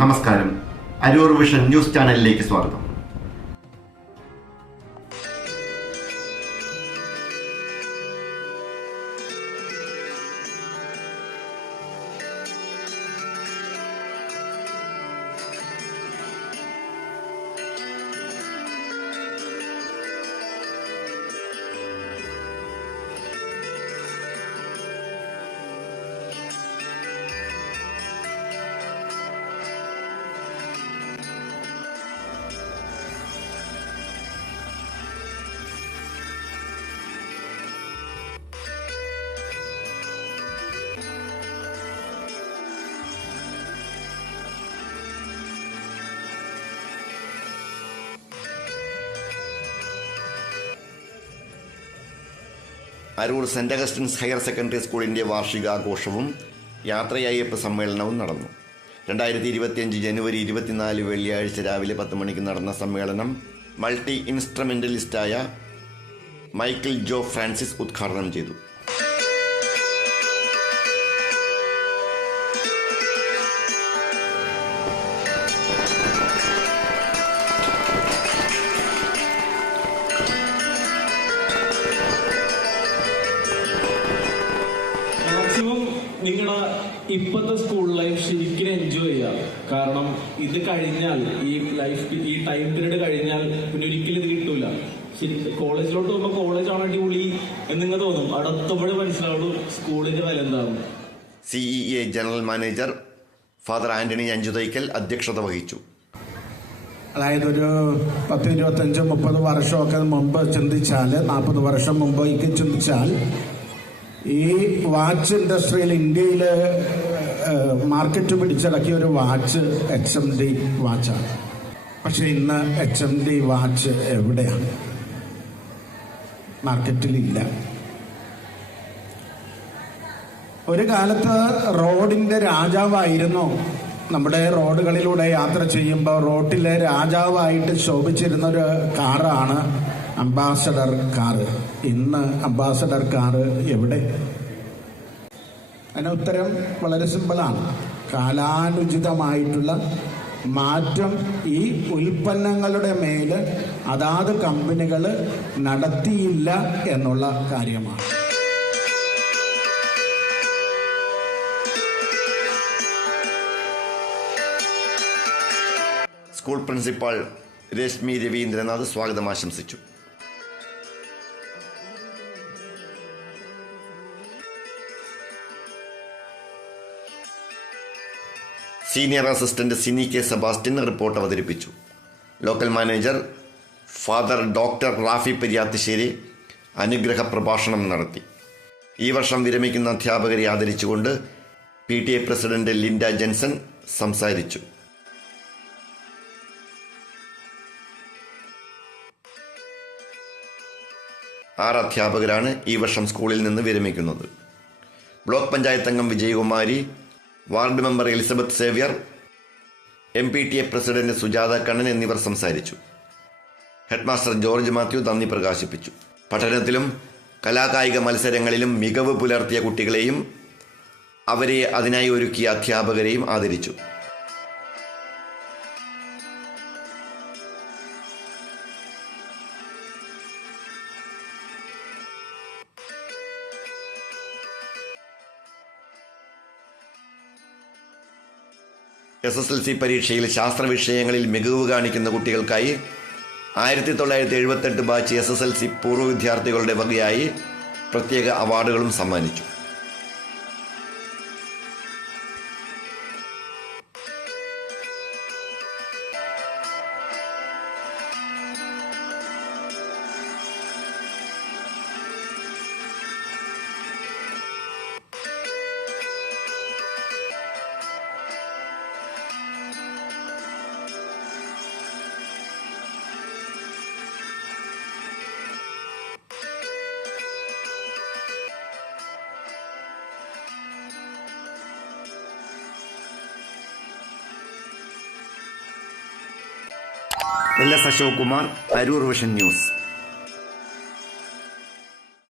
നമസ്കാരം. Aroor vision news ചാനലിലേക്ക് സ്വാഗതം. Aroor saint Augustine's higher secondary സ്കൂളിന്റെ വാർഷികാഘോഷവും യാത്രയയപ്പ് സമ്മേളനവും നടന്നു. രണ്ടായിരത്തി ഇരുപത്തിയഞ്ച് ജനുവരി ഇരുപത്തിനാല് വെള്ളിയാഴ്ച രാവിലെ പത്ത് മണിക്ക് നടന്ന സമ്മേളനം മൾട്ടി ഇൻസ്ട്രുമെന്റലിസ്റ്റായ മൈക്കിൾ ജോ ഫ്രാൻസിസ് ഉദ്ഘാടനം ചെയ്തു. ഇപ്പോഴത്തെ സ്കൂൾ ലൈഫ് ശരിക്കും എൻജോയ് ചെയ്യാം. കാരണം ഇത് കഴിഞ്ഞാൽ ഈ ലൈഫ് ഈ ടൈം പീരീഡ് കഴിഞ്ഞാൽ പിന്നെ ഒരിക്കലും ഇത് കിട്ടൂല. ശരി കോളേജിലോട്ട് പോകുമ്പോൾ കോളേജാണ് അടിപൊളി എന്നിങ്ങ് തോന്നും. അവിടെ എത്തുമ്പോഴേ മനസ്സിലാവുള്ളൂ സ്കൂളിന്റെ വില എന്താകും CE A general manager father Antony Anchuthaikkal അധ്യക്ഷത വഹിച്ചു. അതായത് ഒരു പത്ത് ഇരുപത്തഞ്ച് മുപ്പത് വർഷമൊക്കെ മുമ്പ് ചിന്തിച്ചാൽ നാൽപ്പത് വർഷം മുമ്പേക്ക് ചിന്തിച്ചാൽ ഈ വാച്ച് ഇൻഡസ്ട്രിയിൽ ഇന്ത്യയിൽ മാർക്കറ്റ് പിടിച്ചടക്കിയ ഒരു വാച്ച് എച്ച് എം ഡി വാച്ചാണ്. പക്ഷെ ഇന്ന് എച്ച് എം ഡി വാച്ച് എവിടെയാണ് മാർക്കറ്റിലില്ല. ഒരു കാലത്ത് റോഡിന്റെ രാജാവായിരുന്നു. നമ്മുടെ റോഡുകളിലൂടെ യാത്ര ചെയ്യുമ്പോൾ റോട്ടിലെ രാജാവായിട്ട് ശോഭിച്ചിരുന്ന ഒരു കാറാണ് അംബാസഡർ കാറ് ഇന്ന് അംബാസഡർ കാറ് എവിടെ? അതിന് ഉത്തരം വളരെ സിമ്പിളാണ് കാലാനുചിതമായിട്ടുള്ള മാറ്റം ഈ ഉൽപ്പന്നങ്ങളുടെ മേൽ അതാത് കമ്പനികൾ നടത്തിയില്ല എന്നുള്ള കാര്യമാണ്. സ്കൂൾ പ്രിൻസിപ്പാൾ രശ്മി രവീന്ദ്രനാഥ് സ്വാഗതം ആശംസിച്ചു. Senior assistant Sini K Sebastian report അവതരിപ്പിച്ചു. Local manager father doctor Rafi Periyathisseri അനുഗ്രഹ പ്രഭാഷണം നടത്തി. ഈ വർഷം വിരമിക്കുന്ന അധ്യാപകരെ ആദരിച്ചുകൊണ്ട് P T A president Linda Jenson സംസാരിച്ചു. ആറ് അധ്യാപകരാണ് ഈ വർഷം സ്കൂളിൽ നിന്ന് വിരമിക്കുന്നത്. ബ്ലോക്ക് പഞ്ചായത്ത് അംഗം Vijayakumari ward member Elizabeth Xavier M P T A president Sujatha Kannan എന്നിവർ സംസാരിച്ചു. ഹെഡ്മാസ്റ്റർ ജോർജ് മാത്യു നന്ദി പ്രകാശിപ്പിച്ചു. പഠനത്തിലും കലാകായിക മത്സരങ്ങളിലും മികവ് പുലർത്തിയ കുട്ടികളെയും അവരെ അതിനായി ഒരുക്കിയ അധ്യാപകരെയും ആദരിച്ചു. എസ് എസ് എൽ സി പരീക്ഷയിൽ ശാസ്ത്ര വിഷയങ്ങളിൽ മികവ് കാണിക്കുന്ന കുട്ടികൾക്കായി ആയിരത്തി തൊള്ളായിരത്തി എഴുപത്തെട്ട് batch S S L C പൂർവ വിദ്യാർത്ഥികളുടെ വകയായി പ്രത്യേക അവാർഡുകളും സമ്മാനിച്ചു. L S Ashok Kumar Aroor vision news.